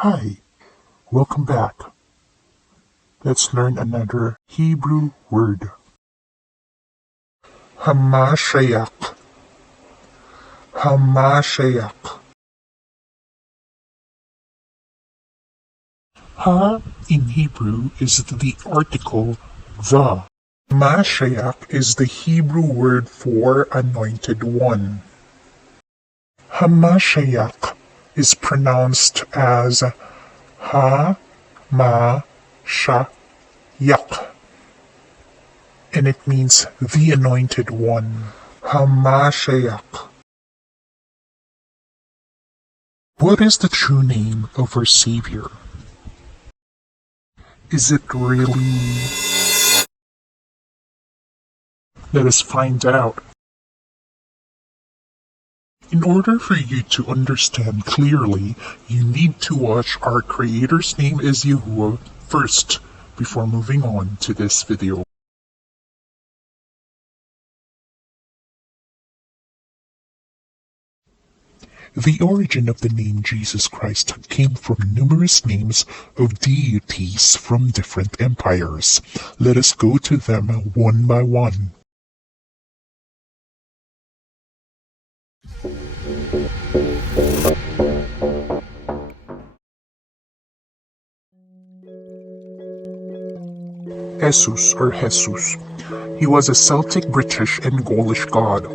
Hi, welcome back. Let's learn another Hebrew word. Hamashiach. Hamashiach. Ha in Hebrew is the article the. Mashiach is the Hebrew word for anointed one. Hamashiach is pronounced as Ha-ma-sha-yak, and it means the anointed one. Hamashiach. What is the true name of our Savior? Is it really? Let us find out. In order for you to understand clearly, you need to watch Our Creator's Name is Yahuwah first before moving on to this video. The origin of the name Jesus Christ came from numerous names of deities from different empires. Let us go to them one by one. Jesus or Jesus. He was a Celtic, British, and Gaulish god.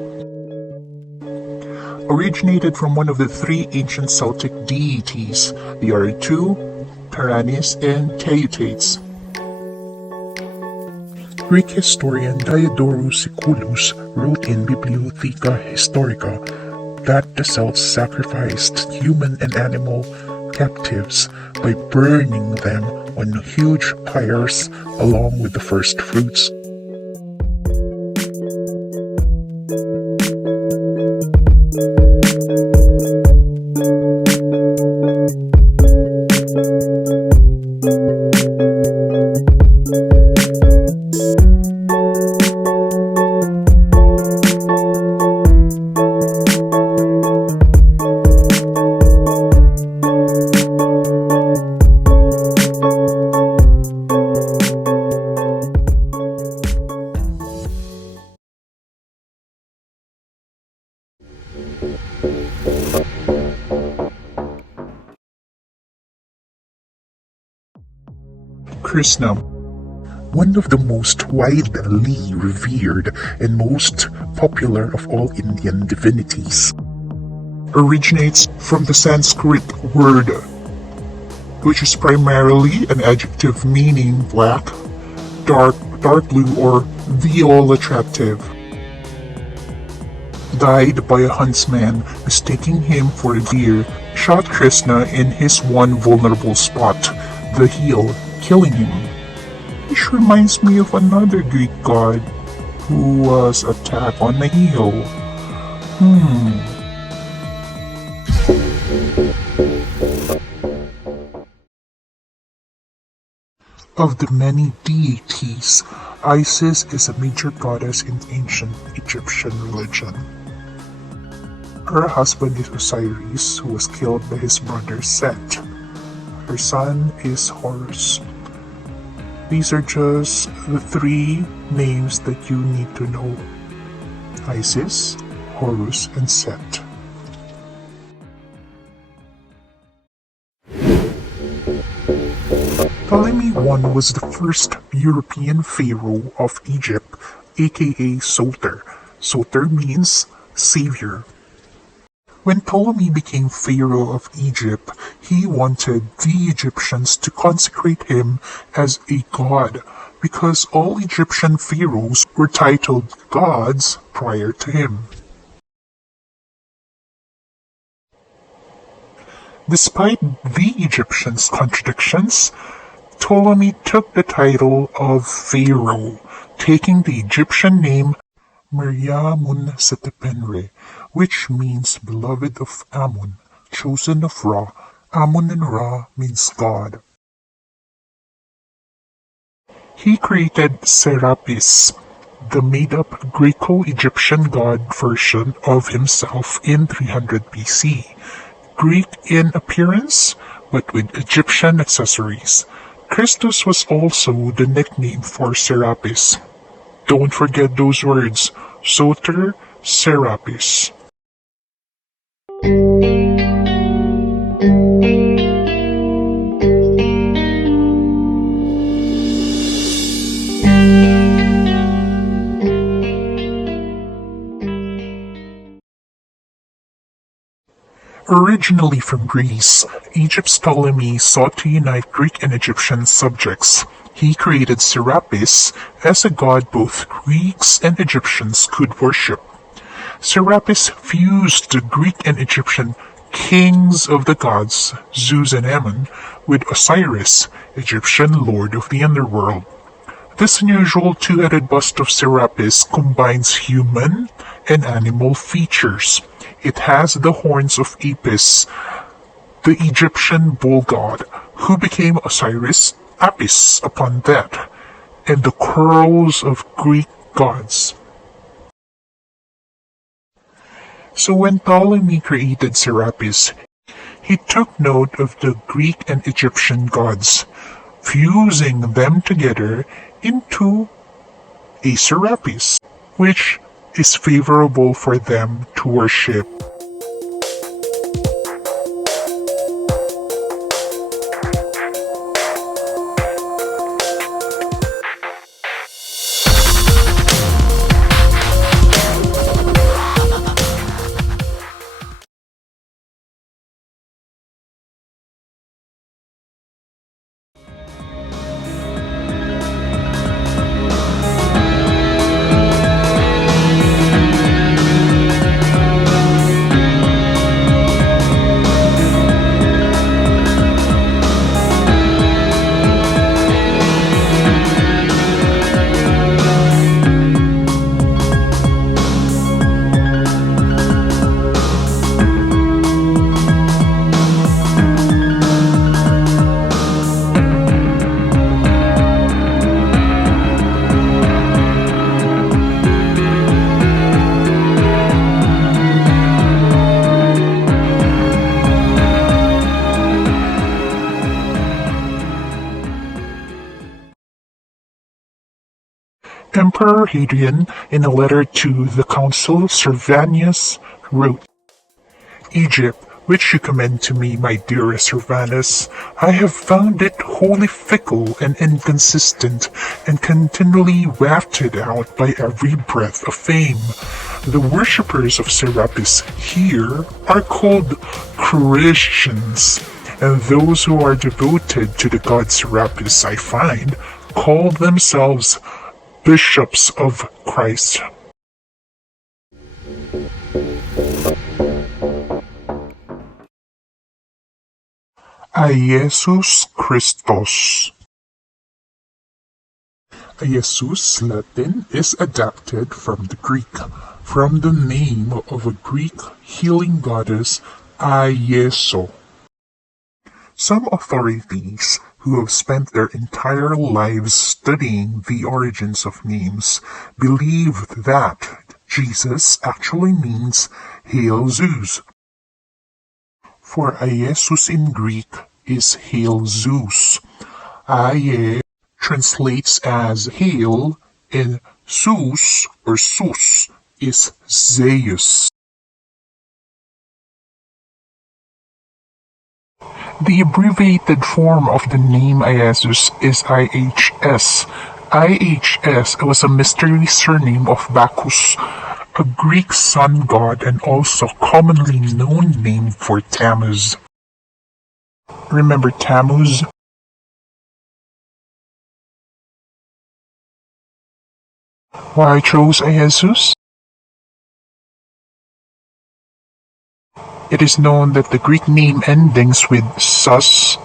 Originated from one of the three ancient Celtic deities, the Aritu, Taranis, and Teutates. Greek historian Diodorus Siculus wrote in Bibliotheca Historica that the Celts sacrificed human and animal captives by burning them on huge pyres along with the first fruits. Krishna, one of the most widely revered and most popular of all Indian divinities, originates from the Sanskrit word, which is primarily an adjective meaning black, dark blue, or the all attractive. Died by a huntsman mistaking him for a deer, shot Krishna in his one vulnerable spot, the heel, killing him. Which reminds me of another Greek god who was attacked on the heel. Of the many deities, Isis is a major goddess in ancient Egyptian religion. Her husband is Osiris, who was killed by his brother Set. Her son is Horus. These are just the three names that you need to know: Isis, Horus, and Set. Ptolemy I was the first European pharaoh of Egypt, aka Soter. Soter means savior. When Ptolemy became pharaoh of Egypt, he wanted the Egyptians to consecrate him as a god, because all Egyptian pharaohs were titled gods prior to him. Despite the Egyptians' contradictions, Ptolemy took the title of pharaoh, taking the Egyptian name Meriamun Setepenre, which means beloved of Amun, chosen of Ra. Amun and Ra means God. He created Serapis, the made-up Greco-Egyptian god version of himself in 300 BC. Greek in appearance, but with Egyptian accessories. Christus was also the nickname for Serapis. Don't forget those words, Soter Serapis. Originally from Greece, Egypt's Ptolemy sought to unite Greek and Egyptian subjects. He created Serapis as a god both Greeks and Egyptians could worship. Serapis fused the Greek and Egyptian kings of the gods, Zeus and Ammon, with Osiris, Egyptian lord of the underworld. This unusual two-headed bust of Serapis combines human and animal features. It has the horns of Apis, the Egyptian bull god, who became Osiris Apis upon that, and the curls of Greek gods. So when Ptolemy created Serapis, he took note of the Greek and Egyptian gods, fusing them together into a Serapis, which is favorable for them to worship. Emperor Hadrian, in a letter to the council, Servanus wrote, Egypt, which you commend to me, my dearest Servanus, I have found it wholly fickle and inconsistent, and continually wafted out by every breath of fame. The worshippers of Serapis here are called Christians, and those who are devoted to the god Serapis, I find, call themselves Bishops of Christ. Jesus Christos. Jesus Latin is adapted from the Greek, from the name of a Greek healing goddess, Ieso. Some authorities who have spent their entire lives studying the origins of names believe that Jesus actually means Hail Zeus. For Iesus in Greek is Hail Zeus. Ie translates as Hail, and Zeus or Zeus is Zeus. The abbreviated form of the name Iesus is IHS. IHS was a mystery surname of Bacchus, a Greek sun god and also commonly known name for Tammuz. Remember Tammuz? Why I chose Iesus? It is known that the Greek name endings with sus,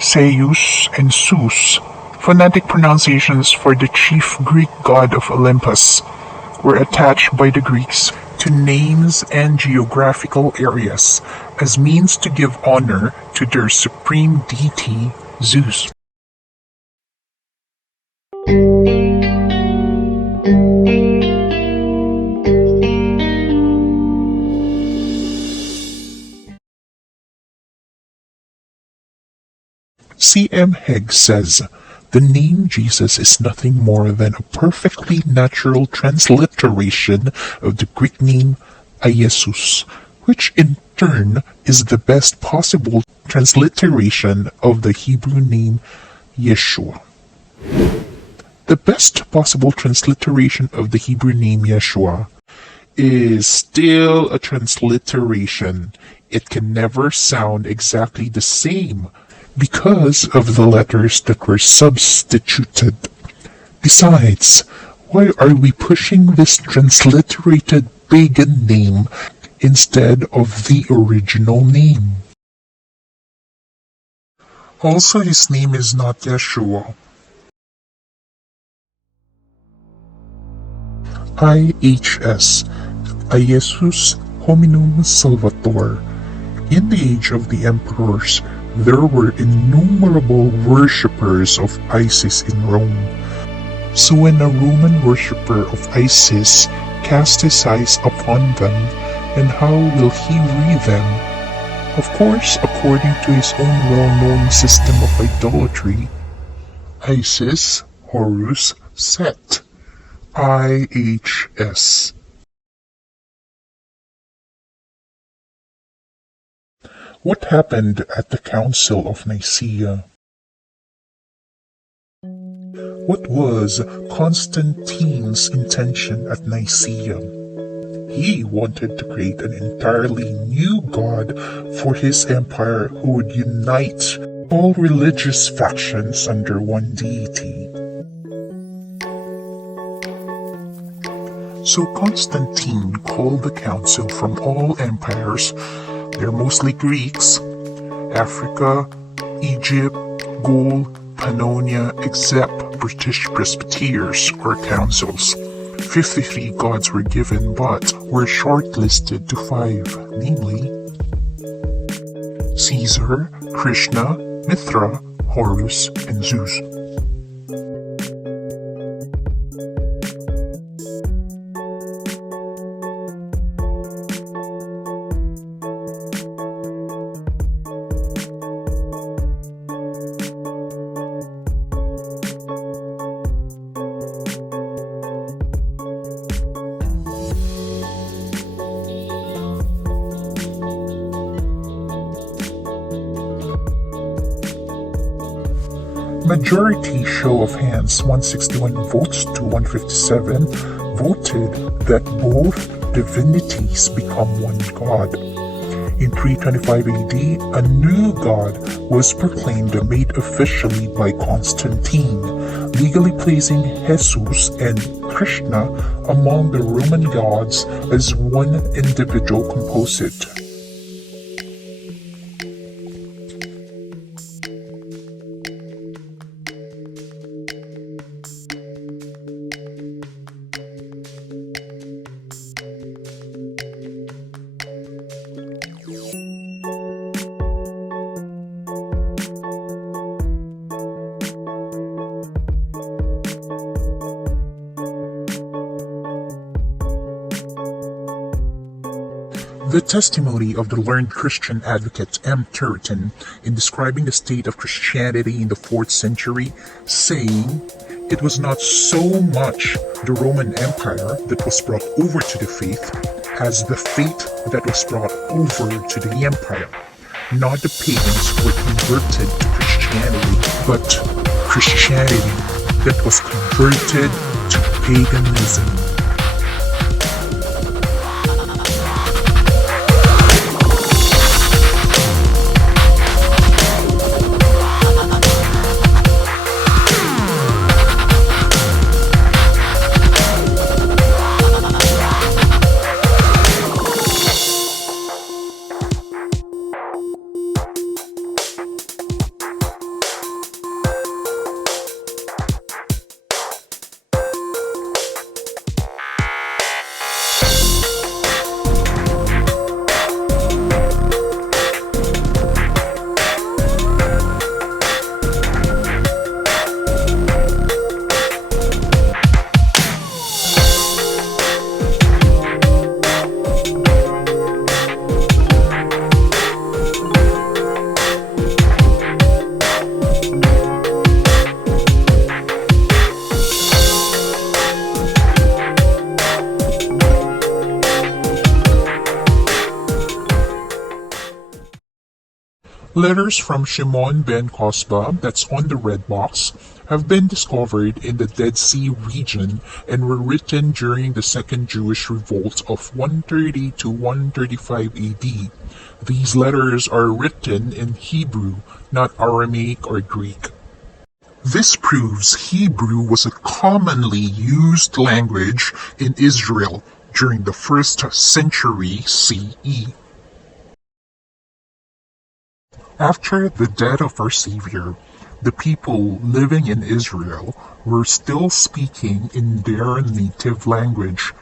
Zeus, and Zeus, phonetic pronunciations for the chief Greek god of Olympus, were attached by the Greeks to names and geographical areas as means to give honor to their supreme deity, Zeus. C.M. Hegg says, the name Jesus is nothing more than a perfectly natural transliteration of the Greek name YESHAYAHU, which in turn is the best possible transliteration of the Hebrew name Yeshua. The best possible transliteration of the Hebrew name Yeshua is still a transliteration. It can never sound exactly the same because of the letters that were substituted. Besides, why are we pushing this transliterated pagan name instead of the original name? Also, his name is not Yeshua. IHS, Iesus Hominum Salvator. In the age of the emperors, there were innumerable worshippers of Isis in Rome. So when a Roman worshipper of Isis cast his eyes upon them, and how will he read them? Of course, according to his own well-known system of idolatry, Isis, Horus, Set. IHS. What happened at the Council of Nicaea? What was Constantine's intention at Nicaea? He wanted to create an entirely new god for his empire who would unite all religious factions under one deity. So Constantine called the council from all empires. They're mostly Greeks, Africa, Egypt, Gaul, Pannonia, except British presbyters or councils. 53 gods were given but were shortlisted to 5, namely Caesar, Krishna, Mithra, Horus, and Zeus. Majority show of hands, 161 votes to 157, voted that both divinities become one god. In 325 AD, a new god was proclaimed and made officially by Constantine, legally placing Jesus and Krishna among the Roman gods as one individual composite. The testimony of the learned Christian advocate M. Turretin in describing the state of Christianity in the 4th century, saying, "It was not so much the Roman Empire that was brought over to the faith as the faith that was brought over to the empire. Not the pagans who were converted to Christianity, but Christianity that was converted to paganism." Letters from Shimon ben Kosba, that's on the red box, have been discovered in the Dead Sea region and were written during the Second Jewish Revolt of 130 to 135 AD. These letters are written in Hebrew, not Aramaic or Greek. This proves Hebrew was a commonly used language in Israel during the 1st century CE. After the death of our Savior, the people living in Israel were still speaking in their native language,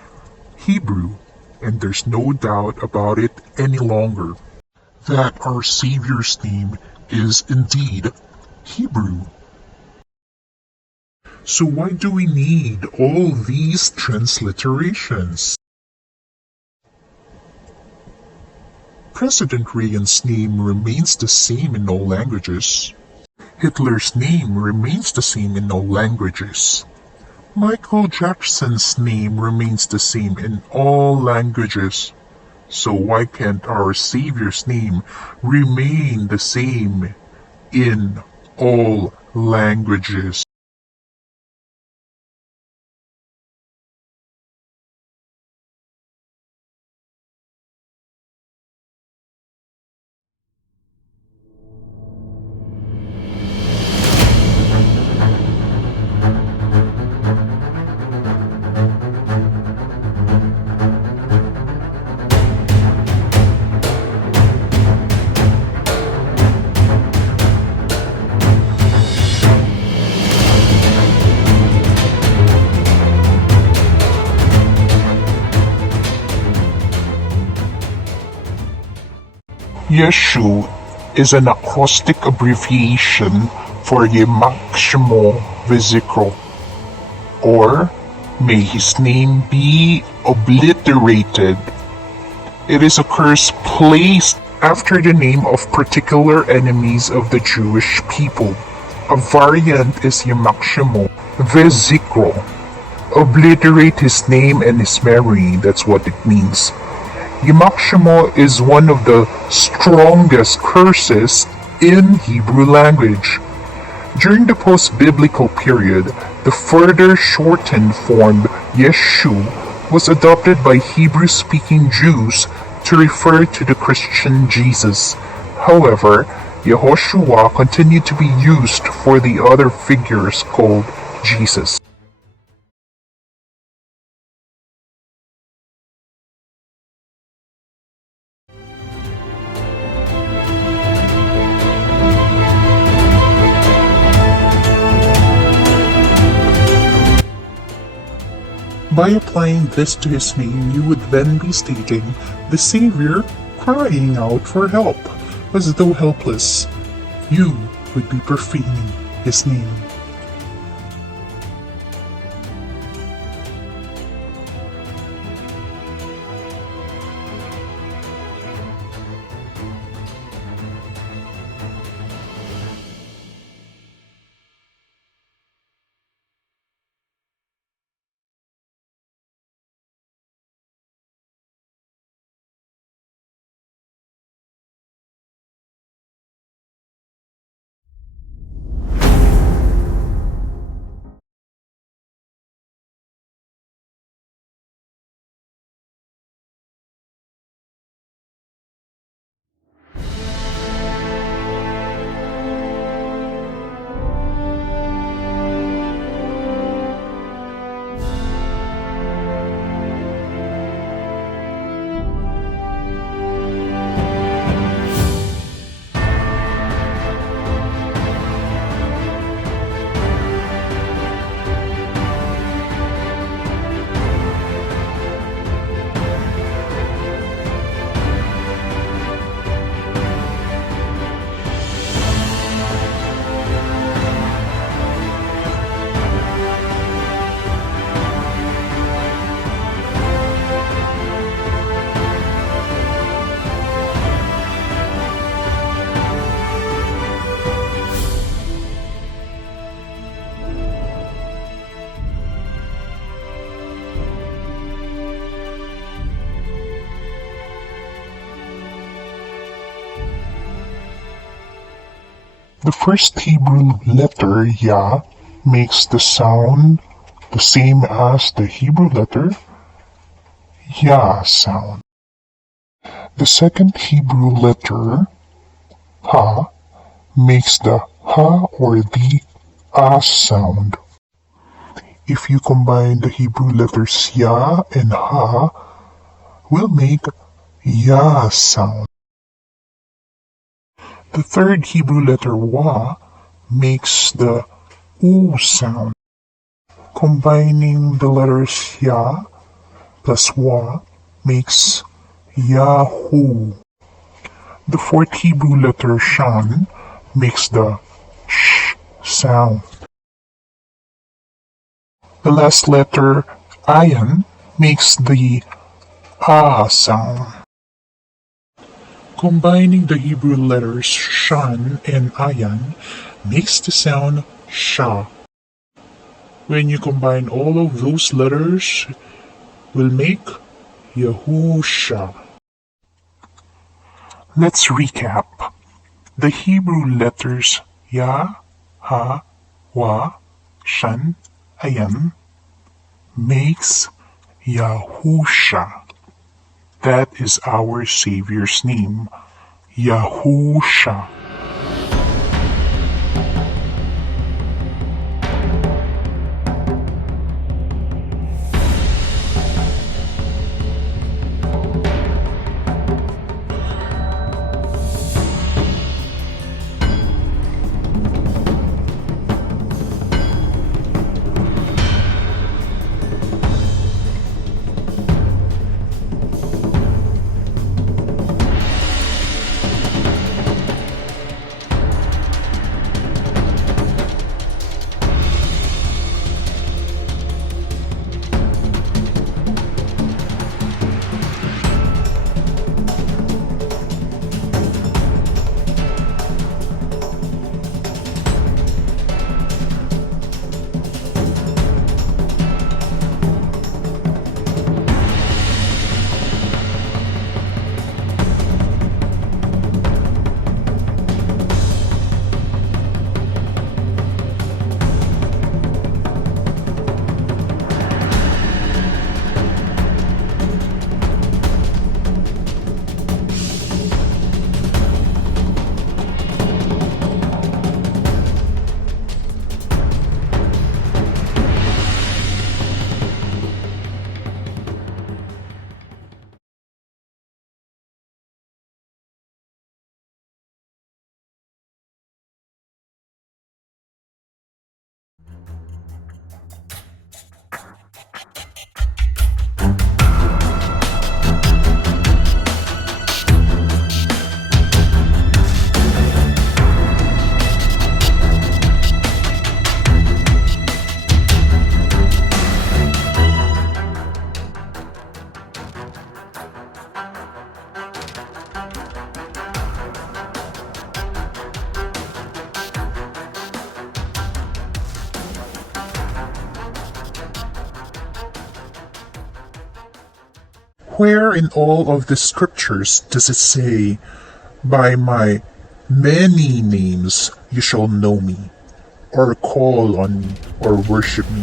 Hebrew, and there's no doubt about it any longer that our Savior's name is indeed Hebrew. So why do we need all these transliterations? President Reagan's name remains the same in all languages. Hitler's name remains the same in all languages. Michael Jackson's name remains the same in all languages. So why can't our Savior's name remain the same in all languages? YESHAYAHU is an acrostic abbreviation for YASHAYAHU Vizikro, or may his name be obliterated. It is a curse placed after the name of particular enemies of the Jewish people. A variant is YASHAYAHU Vizikro. Obliterate his name and his memory, that's what it means. YASHAYAHU is one of the strongest curses in Hebrew language. During the post-biblical period, the further shortened form YESHAYAHU was adopted by Hebrew-speaking Jews to refer to the Christian Jesus. However, Yehoshua continued to be used for the other figures called Jesus. By applying this to his name, you would then be stating, the Savior crying out for help, as though helpless. You would be profaning his name. The first Hebrew letter Ya makes the sound the same as the Hebrew letter Ya sound. The second Hebrew letter Ha makes the Ha or the A sound. If you combine the Hebrew letters Ya and Ha, will make Ya sound. The third Hebrew letter Wa makes the U sound. Combining the letters Ya plus Wa makes Yahu. The fourth Hebrew letter Shan makes the Sh sound. The last letter Ayan makes the A sound. Combining the Hebrew letters Shan and Ayan makes the sound Sha. When you combine all of those letters, will make Yahusha. Let's recap. The Hebrew letters Ya, Ha, Wa, Shan, Ayan makes Yahusha. That is our Savior's name, Yahusha. Where in all of the scriptures does it say, "By my many names you shall know me, or call on me, or worship me"?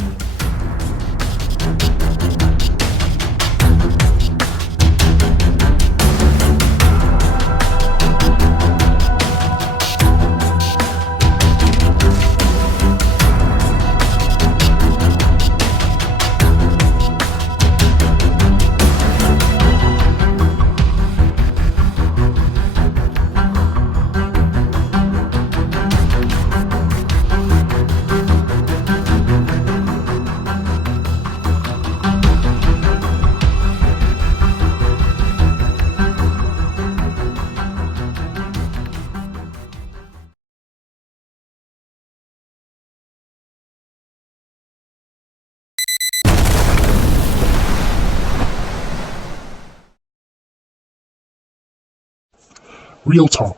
Real talk.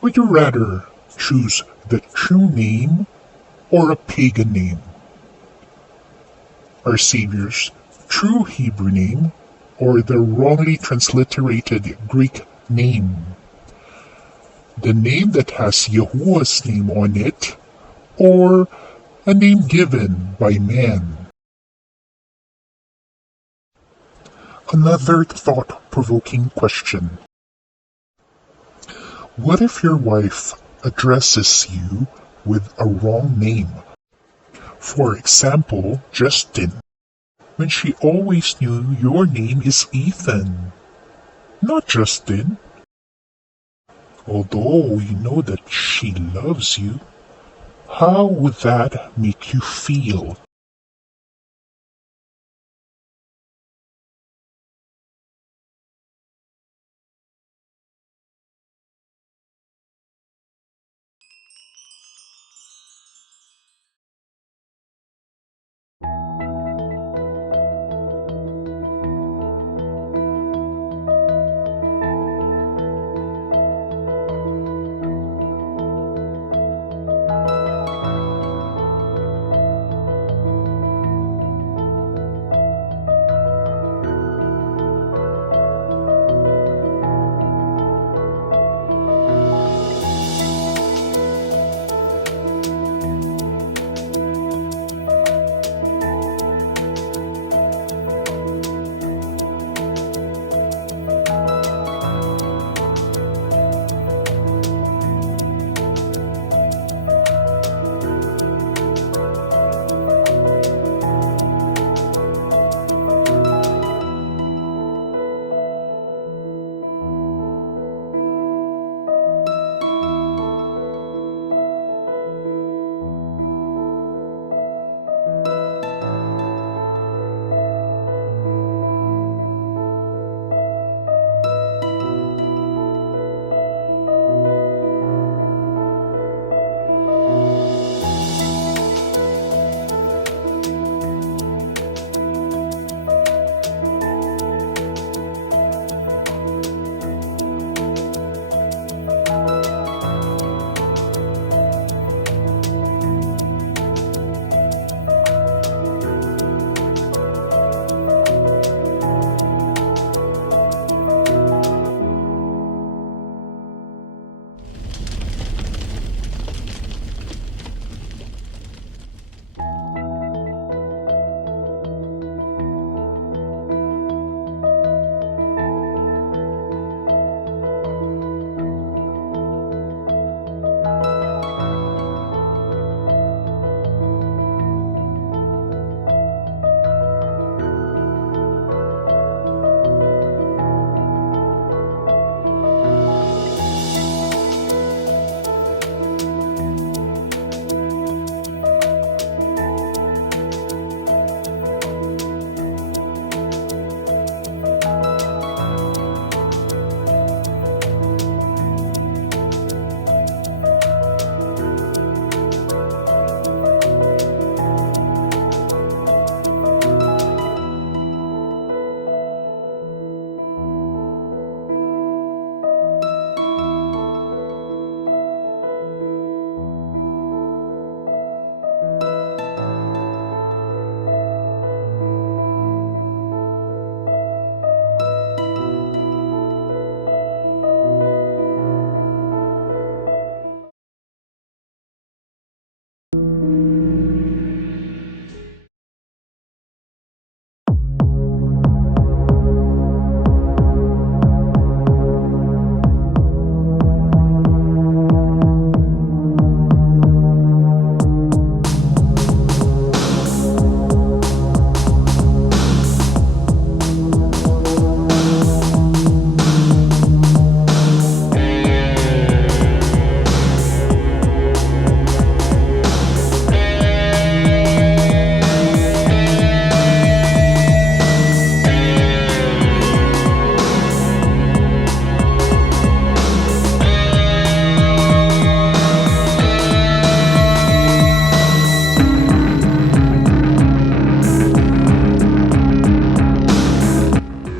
Would you rather choose the true name or a pagan name? Our Savior's true Hebrew name or the wrongly transliterated Greek name? The name that has Yahuwah's name on it, or a name given by man? Another thought-provoking question. What if your wife addresses you with a wrong name? For example, Justin, when she always knew your name is Ethan, not Justin. Although we know that she loves you, how would that make you feel?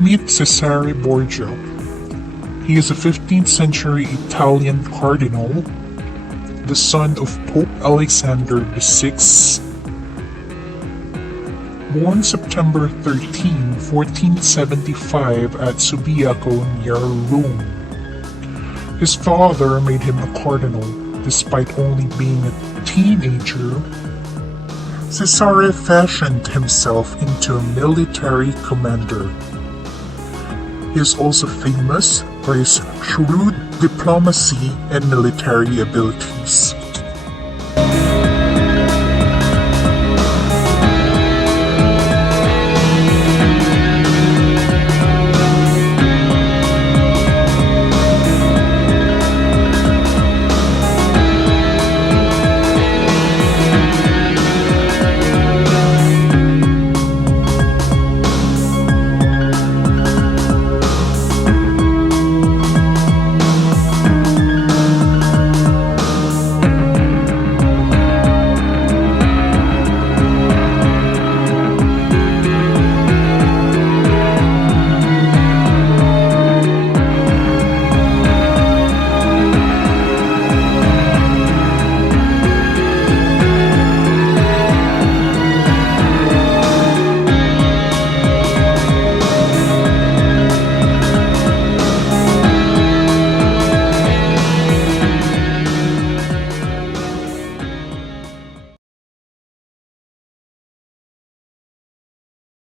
Meet Cesare Borgia. He is a 15th century Italian cardinal, the son of Pope Alexander VI, born September 13, 1475 at Subiaco near Rome. His father made him a cardinal despite only being a teenager. Cesare fashioned himself into a military commander. He is also famous for his shrewd diplomacy and military abilities.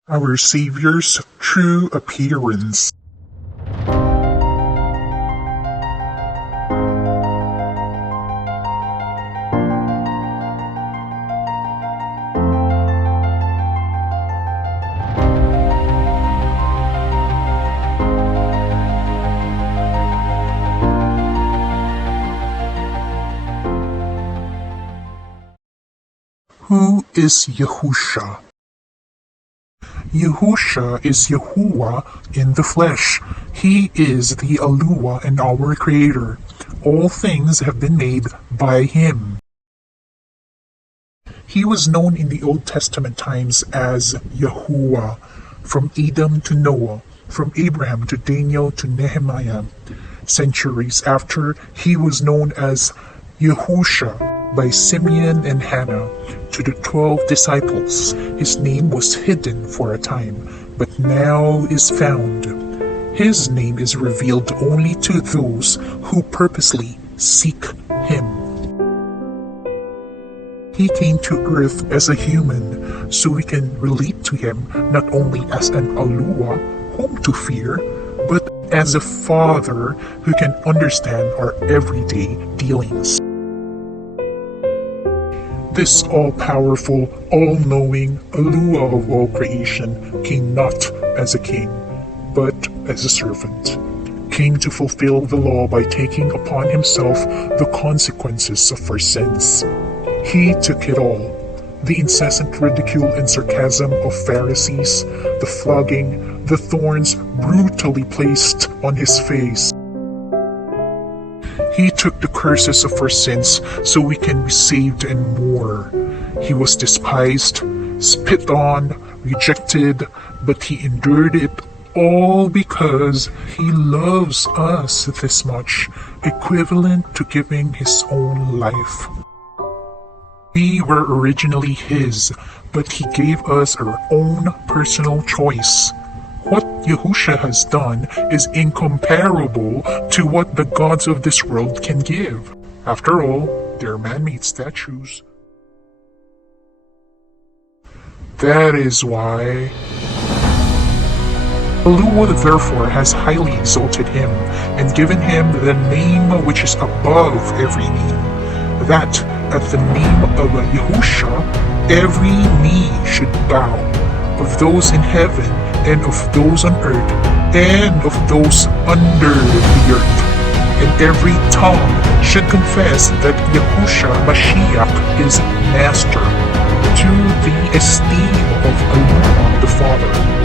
Our Savior's true appearance. Who is Yahusha? Yahusha is Yahuwah in the flesh. He is the Aluwa and our Creator. All things have been made by Him. He was known in the Old Testament times as Yahuwah, from Adam to Noah, from Abraham to Daniel to Nehemiah. Centuries after, he was known as Yahusha by Simeon and Hannah. To the 12 disciples, his name was hidden for a time, but now is found. His name is revealed only to those who purposely seek him. He came to earth as a human, so we can relate to him not only as an Aluwa, whom to fear, but as a father who can understand our everyday dealings. This all-powerful, all-knowing Aluwa of all creation came not as a king, but as a servant. Came to fulfill the law by taking upon himself the consequences of our sins. He took it all. The incessant ridicule and sarcasm of Pharisees, the flogging, the thorns brutally placed on his face. He took the curses of our sins so we can be saved and more. He was despised, spit on, rejected, but he endured it all because he loves us this much, equivalent to giving his own life. We were originally his, but he gave us our own personal choice. What Yahusha has done is incomparable to what the gods of this world can give. After all, they're man-made statues. That is why Aluwa therefore has highly exalted him and given him the name which is above every name, that at the name of Yahusha every knee should bow, of those in heaven and of those on earth and of those under the earth, and every tongue should confess that Yahusha Mashiach is Master, to the esteem of Allah the Father.